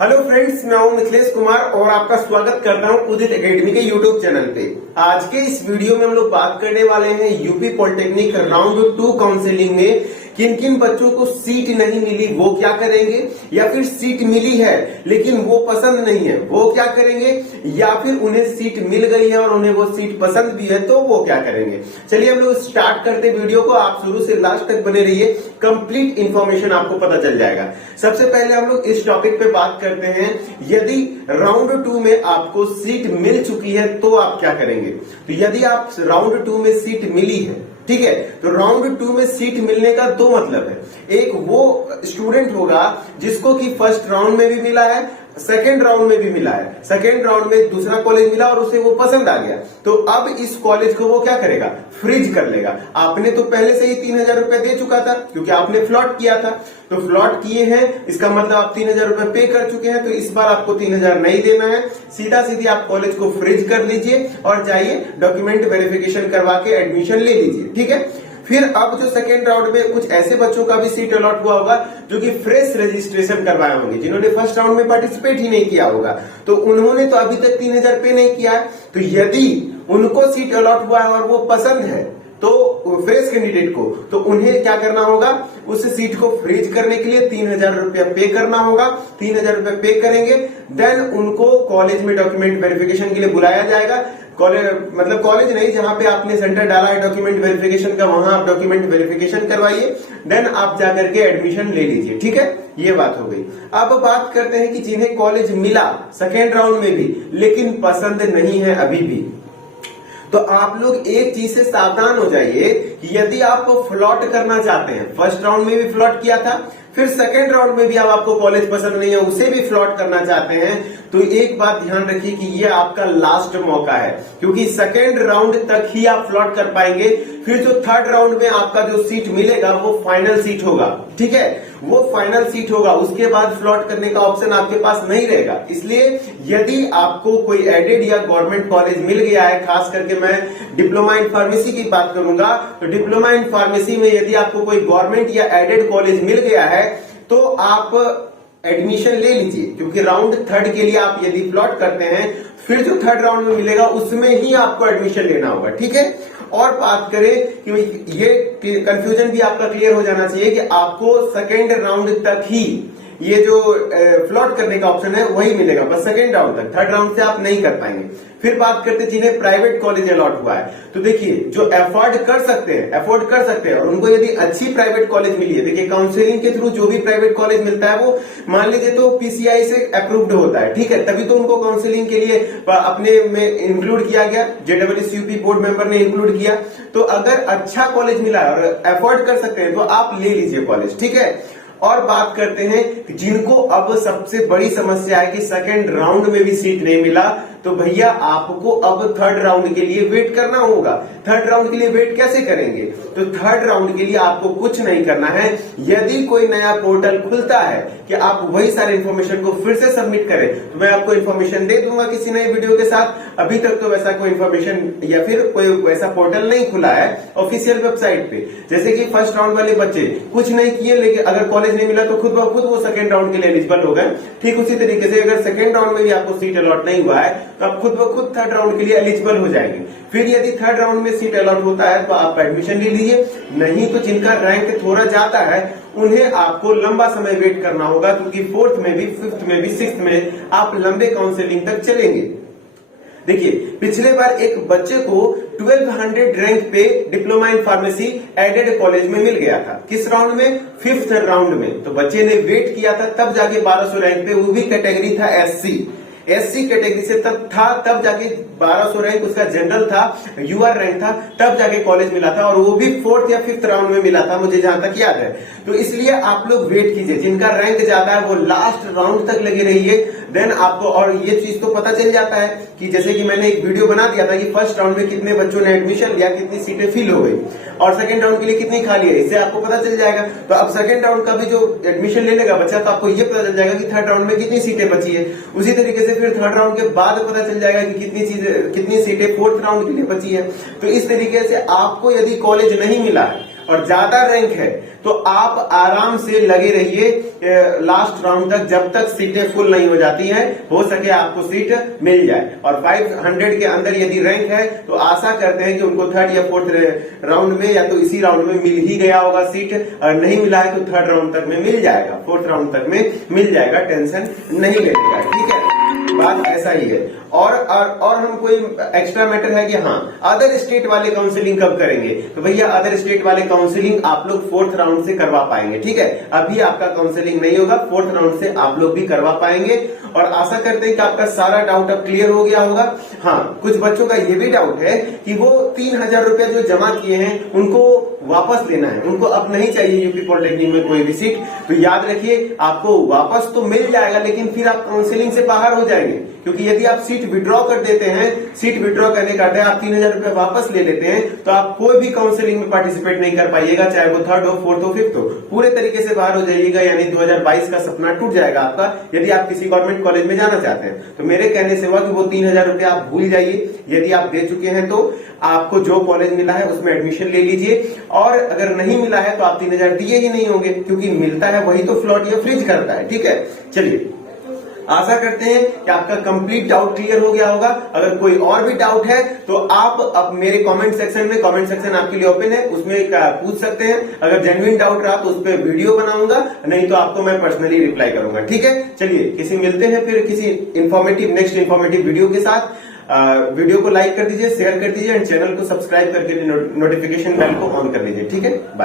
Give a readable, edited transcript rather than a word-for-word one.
Hello friends, मैं हूं मिथिलेश कुमार और आपका स्वागत करता हूं उदित एकेडमी के यूट्यूब चैनल पे। आज के इस वीडियो में हम लोग बात करने वाले हैं यूपी पॉलिटेक्निक राउंड 2 काउंसलिंग में किन किन बच्चों को सीट नहीं मिली वो क्या करेंगे, या फिर सीट मिली है लेकिन वो पसंद नहीं है वो क्या करेंगे, या फिर उन्हें सीट मिल गई है और उन्हें वो सीट पसंद भी है तो वो क्या करेंगे। चलिए हम लोग स्टार्ट करते वीडियो को। आप शुरू से लास्ट तक बने रहिए, कंप्लीट इंफॉर्मेशन आपको पता चल जाएगा। सबसे पहले हम लोग इस टॉपिक पे बात करते हैं, यदि राउंड 2 में आपको सीट मिल चुकी है तो आप क्या करेंगे। तो यदि आप राउंड 2 में सीट मिली है, ठीक है, तो राउंड 2 में सीट मिलने का दो मतलब है। एक वो स्टूडेंट होगा जिसको कि फर्स्ट राउंड में भी मिला है, सेकेंड राउंड में भी मिला है, सेकेंड राउंड में दूसरा कॉलेज मिला और उसे वो पसंद आ गया, तो अब इस कॉलेज को वो क्या करेगा, फ्रीज कर लेगा। आपने तो पहले से ही 3000 रुपए दे चुका था क्योंकि आपने फ्लॉट किया था, तो फ्लॉट किए हैं इसका मतलब आप 3000 रुपए पे कर चुके हैं, तो इस बार आपको 3000 नहीं देना है। सीधा सीधी आप कॉलेज को फ्रीज कर लीजिए और जाइए डॉक्यूमेंट वेरिफिकेशन करवा के एडमिशन ले लीजिए, ठीक है। फिर अब जो सेकेंड राउंड में कुछ ऐसे बच्चों का भी सीट अलॉट हुआ होगा जो कि फ्रेश रजिस्ट्रेशन करवाए होंगे, जिन्होंने फर्स्ट राउंड में पार्टिसिपेट ही नहीं किया होगा, तो उन्होंने तो अभी तक 3000 पे नहीं किया है। तो यदि उनको सीट अलॉट हुआ है और वो पसंद है तो फ्रेश कैंडिडेट को, तो उन्हें क्या करना होगा, उस सीट को फ्रीज करने के लिए 3000 रुपया पे करना होगा। 3000 रुपया पे करेंगे, देन उनको कॉलेज में डॉक्यूमेंट वेरिफिकेशन के लिए बुलाया जाएगा। कॉलेज मतलब कॉलेज नहीं, जहां पे आपने सेंटर डाला है डॉक्यूमेंट वेरिफिकेशन का, वहां आप डॉक्यूमेंट वेरिफिकेशन करवाइए, देन आप जाकर के एडमिशन ले लीजिए, ठीक है। ये बात हो गई। अब बात करते हैं कि जिन्हें कॉलेज मिला सेकेंड राउंड में भी लेकिन पसंद नहीं है अभी भी, तो आप लोग एक चीज से सावधान हो जाइए कि यदि आप फ्लॉट करना चाहते हैं, फर्स्ट राउंड में भी फ्लॉट किया था, फिर सेकेंड राउंड में भी अब आपको कॉलेज पसंद नहीं है उसे भी फ्लॉट करना चाहते हैं, तो एक बात ध्यान रखिए कि ये आपका लास्ट मौका है, क्योंकि सेकेंड राउंड तक ही आप फ्लॉट कर पाएंगे। फिर जो थर्ड राउंड में आपका जो सीट मिलेगा वो फाइनल सीट होगा, ठीक है, वो फाइनल सीट होगा। उसके बाद फ्लॉट करने का ऑप्शन आपके पास नहीं रहेगा। इसलिए यदि आपको कोई एडेड या गवर्नमेंट कॉलेज मिल गया है, खास करके मैं डिप्लोमा इन फार्मेसी की बात करूंगा, तो डिप्लोमा इन फार्मेसी में यदि आपको कोई गवर्नमेंट या एडेड कॉलेज मिल गया है तो आप एडमिशन ले लीजिए, क्योंकि राउंड थर्ड के लिए आप यदि प्लॉट करते हैं फिर जो थर्ड राउंड में मिलेगा उसमें ही आपको एडमिशन लेना होगा, ठीक है। और बात करें कि ये कंफ्यूजन भी आपका क्लियर हो जाना चाहिए कि आपको सेकेंड राउंड तक ही ये जो फ्लॉट करने का ऑप्शन है वही मिलेगा, बस सेकेंड राउंड तक, थर्ड राउंड से आप नहीं कर पाएंगे। फिर बात करते हैं जिन्हें प्राइवेट कॉलेज अलॉट हुआ है, तो देखिए जो अफोर्ड कर सकते हैं और उनको यदि अच्छी प्राइवेट कॉलेज मिली है, देखिए काउंसलिंग के थ्रू जो भी प्राइवेट कॉलेज मिलता है वो मान लीजिए तो पीसीआई से अप्रूव्ड होता है, ठीक है, तभी तो उनको काउंसलिंग के लिए अपने में इंक्लूड किया गया, जेडब्ल्यूसीयूपी बोर्ड मेंबर ने इंक्लूड किया। तो अगर अच्छा कॉलेज मिला है और अफोर्ड कर सकते हैं तो आप ले लीजिए कॉलेज, ठीक है। और बात करते हैं कि जिनको अब सबसे बड़ी समस्या है कि सेकेंड राउंड में भी सीट नहीं मिला, तो भैया आपको अब थर्ड राउंड के लिए वेट करना होगा। थर्ड राउंड के लिए वेट कैसे करेंगे, तो थर्ड राउंड के लिए आपको कुछ नहीं करना है। यदि कोई नया पोर्टल खुलता है कि आप वही सारे इन्फॉर्मेशन को फिर से सबमिट करें, तो मैं आपको इन्फॉर्मेशन दे दूंगा किसी नए वीडियो के साथ। अभी तक तो वैसा कोई इन्फॉर्मेशन या फिर कोई वैसा पोर्टल नहीं खुला है ऑफिशियल वेबसाइट पे। जैसे कि फर्स्ट राउंड वाले बच्चे कुछ नहीं किए, लेकिन अगर कॉलेज नहीं मिला तो खुद ब खुद वो सेकेंड राउंड के लिए एलिजिबल हो गए। ठीक उसी तरीके से अगर सेकेंड राउंड में भी आपको सीट अलॉट नहीं हुआ है तो आप खुद ब खुद थर्ड राउंड के लिए एलिजिबल हो जाएंगे। फिर यदि थर्ड राउंड में सीट अलॉट होता है तो आप एडमिशन ले लीजिए, नहीं तो जिनका रैंक थोड़ा जाता है उन्हें आपको लंबा समय वेट करना होगा, क्योंकि फोर्थ में भी, फिफ्थ में भी, सिक्स्थ में आप लंबे काउंसलिंग तक चलेंगे। देखिए पिछले बार एक बच्चे को 1200 रैंक पे diploma in pharmacy added college में मिल गया था। किस राउंड में, फिफ्थ राउंड में। तो बच्चे ने वेट किया था, तब जाके 1200 रैंक पे, वो भी कैटेगरी था एससी कैटेगरी से तब जाके 1200 रैंक उसका जनरल था, यूआर रैंक था, तब जाके कॉलेज मिला था, और वो भी फोर्थ या फिफ्थ राउंड में मिला था, मुझे जहां तक याद है। तो इसलिए आप लोग वेट कीजिए, जिनका रैंक ज्यादा है वो लास्ट राउंड तक लगे रहिए, देन आपको। और ये चीज तो पता चल जाता है कि जैसे कि मैंने एक वीडियो बना दिया था कि फर्स्ट राउंड में कितने बच्चों ने एडमिशन लिया, कितनी सीटें फिल हो गई, और सेकंड राउंड के लिए कितनी खाली है, इससे आपको पता चल जाएगा। तो अब सेकंड राउंड का भी जो एडमिशन ले लेगा बच्चा, तो आपको ये पता चल जाएगा कि थर्ड राउंड में कितनी सीटें बची है। उसी तरीके से फिर थर्ड राउंड के बाद पता चल जाएगा कि कितनी सीटें फोर्थ राउंड के लिए बची है। तो इस तरीके से आपको यदि कॉलेज नहीं मिला है और ज्यादा रैंक है तो आप आराम से लगे रहिए लास्ट राउंड तक, जब तक सीटें फुल नहीं हो जाती हैं। हो सके आपको सीट मिल जाए, और 500 के अंदर यदि रैंक है तो आशा करते हैं कि उनको थर्ड या फोर्थ राउंड में या तो इसी राउंड में मिल ही गया होगा सीट, और नहीं मिला है तो थर्ड राउंड तक में मिल जाएगा, फोर्थ राउंड तक में मिल जाएगा, टेंशन नहीं लेगा। ठीक है, बात ऐसा ही है। और हम कोई एक्स्ट्रा मैटर है कि हाँ अदर स्टेट वाले काउंसलिंग कब करेंगे, तो भैया अदर स्टेट वाले काउंसलिंग आप लोग फोर्थ राउंड से करवा पाएंगे। ठीक है, अभी आपका काउंसलिंग नहीं होगा, फोर्थ राउंड से आप लोग भी करवा पाएंगे, और आशा करते हैं कि आपका सारा डाउट अब क्लियर हो गया होगा। हाँ, कुछ बच्चों का ये भी डाउट है कि वो 3000 रुपया जो जमा किए हैं उनको वापस लेना है, उनको अब नहीं चाहिए यूपी पॉलिटेक्निक में कोई भी सीट। तो याद रखिए, आपको वापस तो मिल जाएगा, लेकिन फिर आप काउंसलिंग से बाहर हो जाएंगे, क्योंकि यदि आप सीट विड्रॉ कर देते हैं, सीट विड्रॉ करने का आप 3000 रुपया वापस ले लेते हैं, तो आप कोई भी काउंसलिंग में पार्टिसिपेट नहीं कर पाइएगा, चाहे वो थर्ड हो, फोर्थ हो, फिफ्थ हो, पूरे तरीके से बाहर हो जाइएगा। यानी 2022 का सपना टूट जाएगा आपका, यदि आप किसी गवर्नमेंट कॉलेज में जाना चाहते हैं। तो मेरे कहने से हुआ कि वो 3000 रुपया आप भूल जाइए, यदि आप दे चुके हैं तो आपको जो कॉलेज मिला है उसमें एडमिशन ले लीजिए, और अगर नहीं मिला है तो आप 3000 दिए ही नहीं होंगे, क्योंकि मिलता है वही तो फ्लॉट या फ्रिज करता है। ठीक है, चलिए, आशा करते हैं कि आपका कंप्लीट डाउट क्लियर हो गया होगा। अगर कोई और भी डाउट है तो आप अब मेरे कमेंट सेक्शन में, कमेंट सेक्शन आपके लिए ओपन है, उसमें पूछ सकते हैं। अगर जेन्युइन डाउट रहा तो उस पर वीडियो बनाऊंगा, नहीं तो आपको मैं पर्सनली रिप्लाई करूंगा। ठीक है, चलिए किसी मिलते हैं फिर किसी नेक्स्ट इंफॉर्मेटिव वीडियो के साथ। वीडियो को लाइक कर दीजिए, शेयर कर दीजिए, एंड चैनल को सब्सक्राइब करके नोटिफिकेशन बेल को ऑन कर दीजिए। ठीक है, बाय।